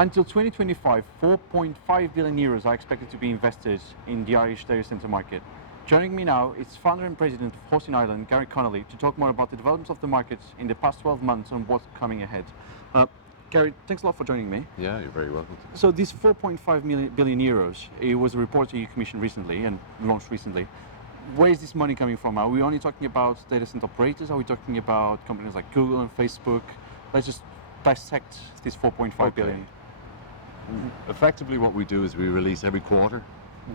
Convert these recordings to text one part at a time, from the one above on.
Until 2025, 4.5 billion euros are expected to be invested in the Irish data center market. Joining me now is founder and president of Hosting Ireland, Garry Connolly, to talk more about the developments of the markets in the past 12 months and what's coming ahead. Garry, thanks a lot for joining me. Yeah, you're very welcome. So this 4.5 billion euros, it was a report that you commissioned recently and launched recently. Where is this money coming from? Are we only talking about data center operators? Are we talking about companies like Google and Facebook? Let's just dissect this 4.5 billion. Effectively, what we do is we release every quarter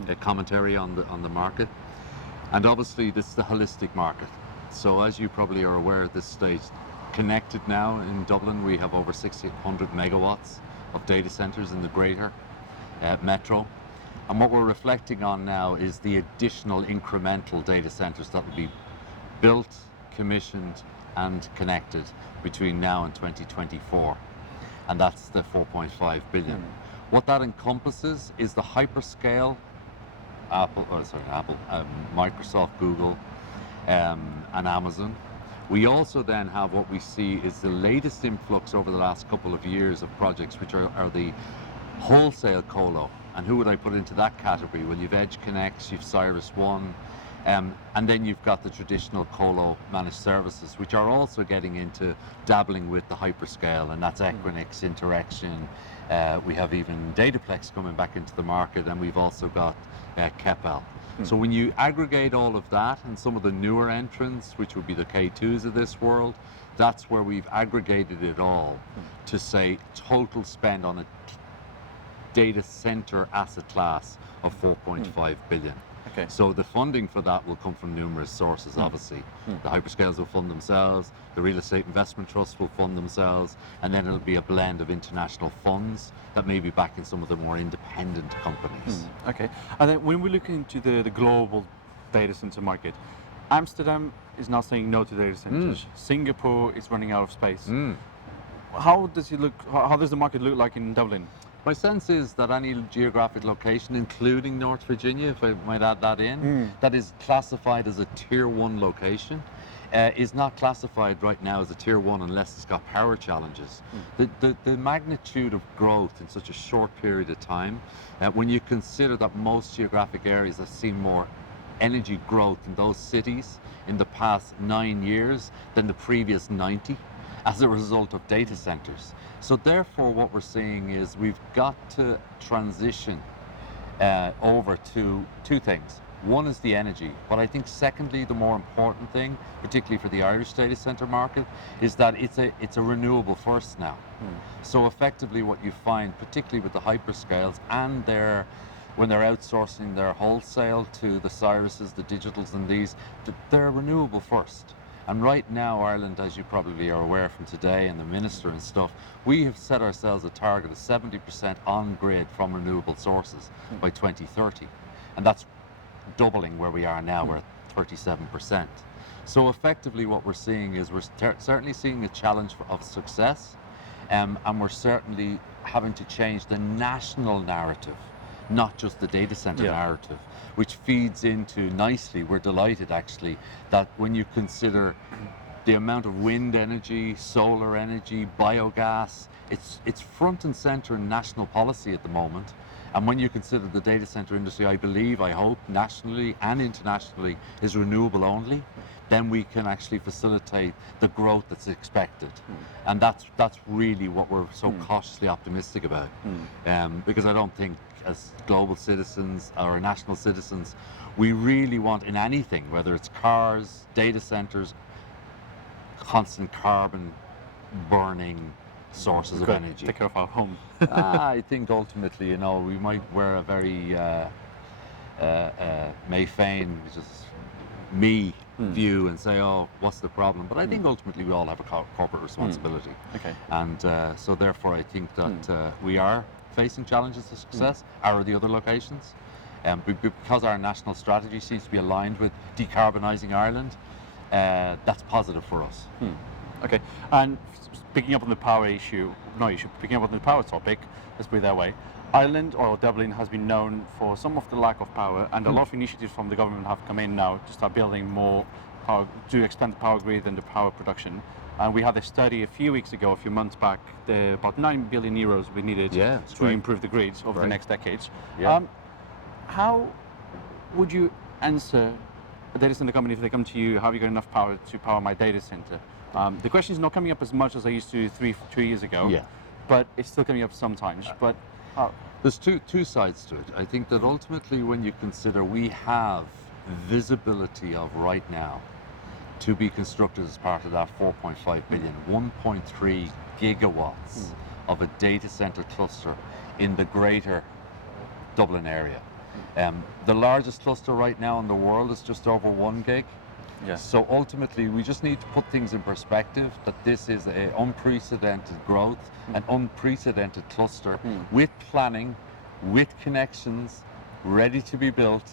a commentary on the market, and obviously this is the holistic market. So as you probably are aware at this stage, connected now in Dublin, we have over 1,600 megawatts of data centers in the greater metro. And what we're reflecting on now is the additional incremental data centers that will be built, commissioned, and connected between now and 2024. And that's the 4.5 billion. What that encompasses is the hyperscale, Microsoft, Google, and Amazon. We also then have what we see is the latest influx over the last couple of years of projects, which are the wholesale colo. And who would I put into that category? Well, you've Edge Connects, you've CyrusOne, and then you've got the traditional colo managed services, which are also getting into dabbling with the hyperscale, and that's Equinix, Interaction. We have even Dataplex coming back into the market, and we've also got Keppel. So when you aggregate all of that and some of the newer entrants, which would be the K2s of this world, that's where we've aggregated it all to say total spend on a data center asset class of 4.5 billion. Okay. So the funding for that will come from numerous sources, obviously. The hyperscales will fund themselves, the real estate investment trusts will fund themselves, and then it'll be a blend of international funds that may be backing some of the more independent companies. Okay, and then when we look into the global data center market, Amsterdam is now saying no to data centers. Singapore is running out of space. How does it look? How does the market look like in Dublin? My sense is that any geographic location, including North Virginia, if I might add that in, that is classified as a tier 1 location, is not classified right now as a tier 1 unless it's got power challenges. The magnitude of growth in such a short period of time, when you consider that most geographic areas have seen more energy growth in those cities in the past 9 years than the previous 90 as a result of data centers. So therefore what we're seeing is we've got to transition over to two things. One is the energy, but I think secondly, the more important thing, particularly for the Irish data center market, is that it's a renewable first now. So effectively what you find, particularly with the hyperscales and when they're outsourcing their wholesale to the Cyruses, the Digitals and these, they're renewable first. And right now, Ireland, as you probably are aware from today and the Minister and stuff, we have set ourselves a target of 70% on-grid from renewable sources by 2030. And that's doubling where we are now, we're at 37%. So effectively what we're seeing is we're certainly seeing a challenge of success, and we're certainly having to change the national narrative, not just the data center narrative, which feeds into nicely, we're delighted actually, that when you consider the amount of wind energy, solar energy, biogas, it's front and center in national policy at the moment. And when you consider the data center industry, I believe, I hope, nationally and internationally is renewable only, then we can actually facilitate the growth that's expected. And that's really what we're so cautiously optimistic about. Because I don't think as global citizens or national citizens, we really want in anything, whether it's cars, data centers, constant carbon burning sources of energy. Take care of our home. I think ultimately, you know, we might wear a very Mayfain, which is me view and say, oh, what's the problem? But I think ultimately we all have a corporate responsibility. Okay. And so therefore I think that we are facing challenges of success, are the other locations. Because our national strategy seems to be aligned with decarbonising Ireland, that's positive for us. Okay, and picking up on the power picking up on the power topic, let's put it that way, Ireland or Dublin has been known for some of the lack of power, and a lot of initiatives from the government have come in now to start building more power, to expand the power grid and the power production. And we had a study a few weeks ago, a few months back, about 9 billion euros we needed to improve the grids over the next decades. Yeah. How would you answer a data center company if they come to you, have you got enough power to power my data center? The question is not coming up as much as I used to 2 years ago, but it's still coming up sometimes. But there's two sides to it. I think that ultimately when you consider we have visibility of right now to be constructed as part of that 4.5 billion, 1.3 gigawatts of a data center cluster in the greater Dublin area. The largest cluster right now in the world is just over 1 gig. Yeah. So ultimately, we just need to put things in perspective that this is an unprecedented growth, an unprecedented cluster with planning, with connections, ready to be built,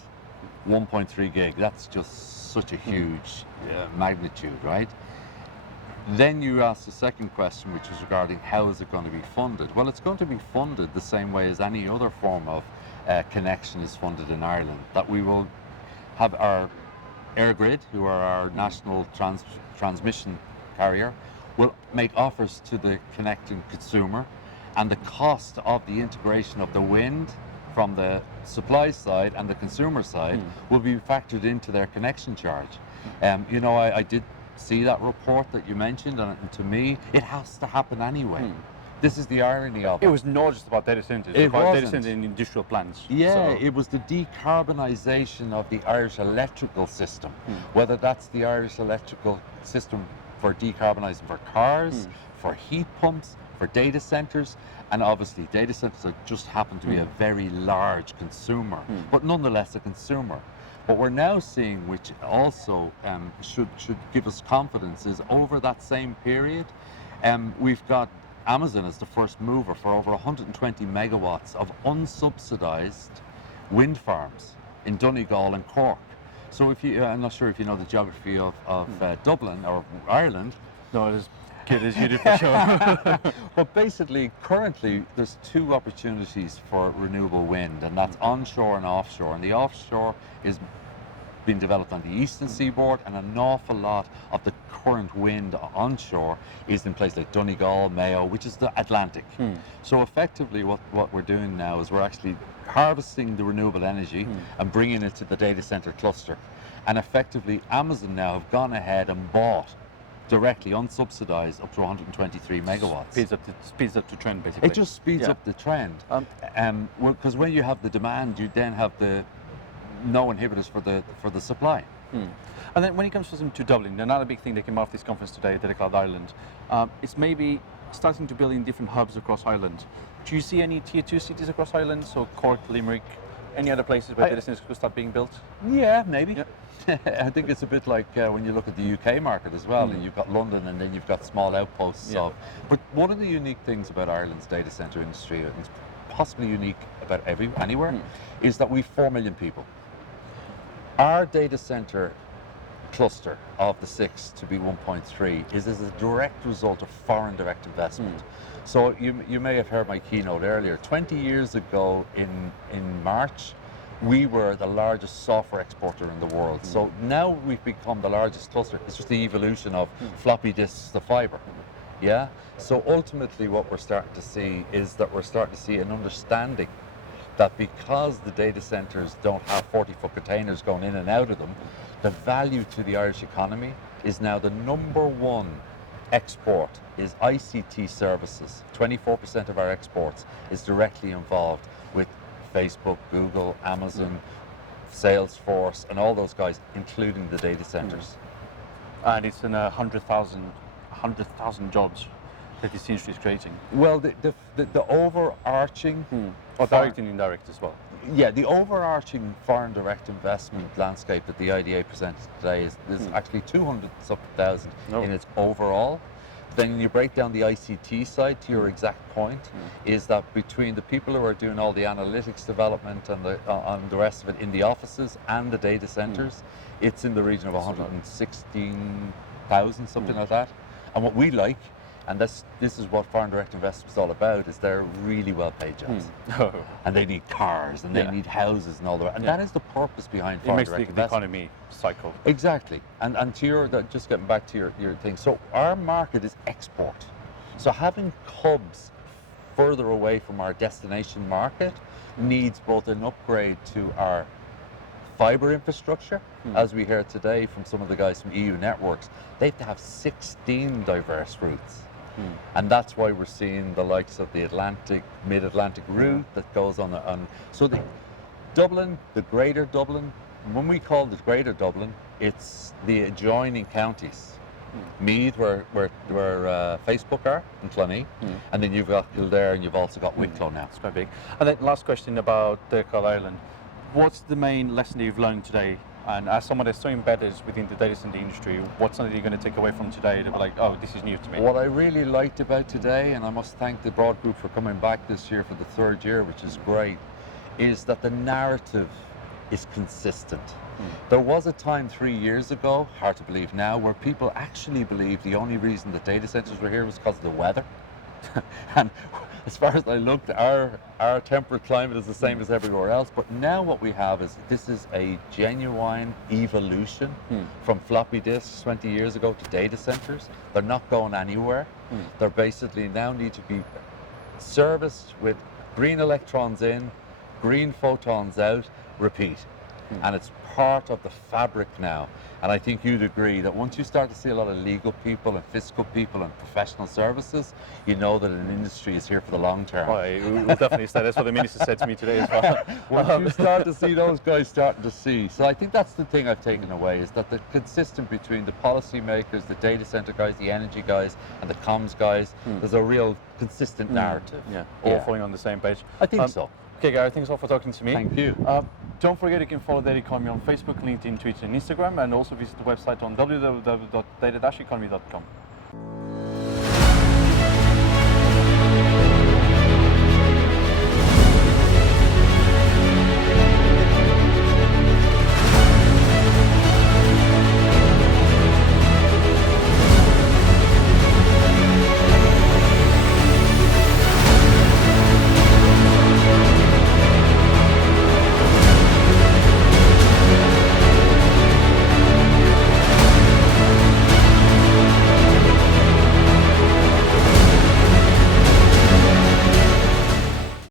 1.3 gig. That's just such a huge magnitude, right? Then you asked the second question, which was regarding how is it going to be funded? Well, it's going to be funded the same way as any other form of connection is funded in Ireland, that we will have our Airgrid, who are our national transmission carrier, will make offers to the connecting consumer, and the cost of the integration of the wind from the supply side and the consumer side will be factored into their connection charge. You know, I did see that report that you mentioned, and to me, it has to happen anyway. This is the irony of it. It was not just about data centers, It about data wasn't. centers in industrial plants. Yeah, So, it was the decarbonisation of the Irish electrical system, whether that's the Irish electrical system for decarbonising for cars, for heat pumps, for data centres, and obviously data centres that just happen to be a very large consumer, but nonetheless a consumer. What we're now seeing, which also should give us confidence, is over that same period, we've got Amazon as the first mover for over 120 megawatts of unsubsidized wind farms in Donegal and Cork. So if you, I'm not sure if you know the geography of Dublin or Ireland. no, it is good as you do for sure. But basically, currently, there's two opportunities for renewable wind, and that's onshore and offshore. And the offshore is being developed on the eastern seaboard, and an awful lot of the current wind onshore is in places like Donegal, Mayo, which is the Atlantic. So effectively what we're doing now is we're actually harvesting the renewable energy and bringing it to the data center cluster. And effectively Amazon now have gone ahead and bought directly unsubsidized up to 123 megawatts. Speeds up the trend, basically. It just speeds up the trend. Because when you have the demand, you then have the no inhibitors for the supply. And then when it comes to Dublin, another big thing that came out of this conference today, Datacloud Ireland, is maybe starting to build in different hubs across Ireland. Do you see any tier 2 cities across Ireland, so Cork, Limerick, any other places where data centers could start being built? Yeah, maybe. Yeah. I think it's a bit like when you look at the UK market as well, and you've got London and then you've got small outposts of. But one of the unique things about Ireland's data centre industry, and it's possibly unique about anywhere, is that we've 4 million people. Our data centre cluster of the 6 to be 1.3 is as a direct result of foreign direct investment. So you may have heard my keynote earlier. 20 years ago in March, we were the largest software exporter in the world. So now we've become the largest cluster. It's just the evolution of floppy disks to fibre. Yeah. So ultimately what we're starting to see is that we're starting to see an understanding that because the data centers don't have 40-foot containers going in and out of them, the value to the Irish economy is now the number one export is ICT services. 24% of our exports is directly involved with Facebook, Google, Amazon, Salesforce, and all those guys, including the data centers. And it's in 100,000 jobs that this industry is creating. Well, the overarching... Or direct and indirect as well. Yeah, the overarching foreign direct investment landscape that the IDA presented today is actually 200,000 in its overall. Then you break down the ICT side, to your exact point, is that between the people who are doing all the analytics development and the rest of it in the offices and the data centers, it's in the region of 116,000, something like that. And what we like And this is what foreign direct investment is all about, is they're really well-paid jobs. And they need cars, and they need houses and all that. And that is the purpose behind foreign direct investment. It makes the economy cycle. Exactly. And to your, just getting back to your thing, so our market is export. So having hubs further away from our destination market needs both an upgrade to our fiber infrastructure, as we hear today from some of the guys from EU Networks. They have to have 16 diverse routes. And that's why we're seeing the likes of the Atlantic, mid-Atlantic route that goes on. So the Dublin, the Greater Dublin, when we call it Greater Dublin, it's the adjoining counties. Meath, where Facebook are, in Clonee, and then you've got Kildare, and you've also got Wicklow now. It's quite big. And then last question about Datacloud Ireland. What's the main lesson that you've learned today? And as someone that's so embedded within the data center industry, what's something you're going to take away from today to be like, oh, this is new to me? What I really liked about today, and I must thank the Broad Group for coming back this year for the third year, which is great, is that the narrative is consistent. There was a time 3 years ago, hard to believe now, where people actually believed the only reason the data centers were here was because of the weather. And as far as I looked, our temperate climate is the same as everywhere else. But now what we have is, this is a genuine evolution from floppy disks 20 years ago to data centers. They're not going anywhere. They're basically now need to be serviced with green electrons in, green photons out, repeat. And it's part of the fabric now. And I think you'd agree that once you start to see a lot of legal people and fiscal people and professional services, you know that an industry is here for the long term. We'll definitely say that's what the minister said to me today as well. Once you start to see those guys starting to see. So I think that's the thing I've taken away, is that the consistent between the policy makers, the data center guys, the energy guys, and the comms guys, there's a real consistent narrative. All falling on the same page. I think so. Okay, Garry, thanks all for talking to me. Thank you. Don't forget you can follow Data Economy on Facebook, LinkedIn, Twitter, and Instagram, and also visit the website on www.data-economy.com.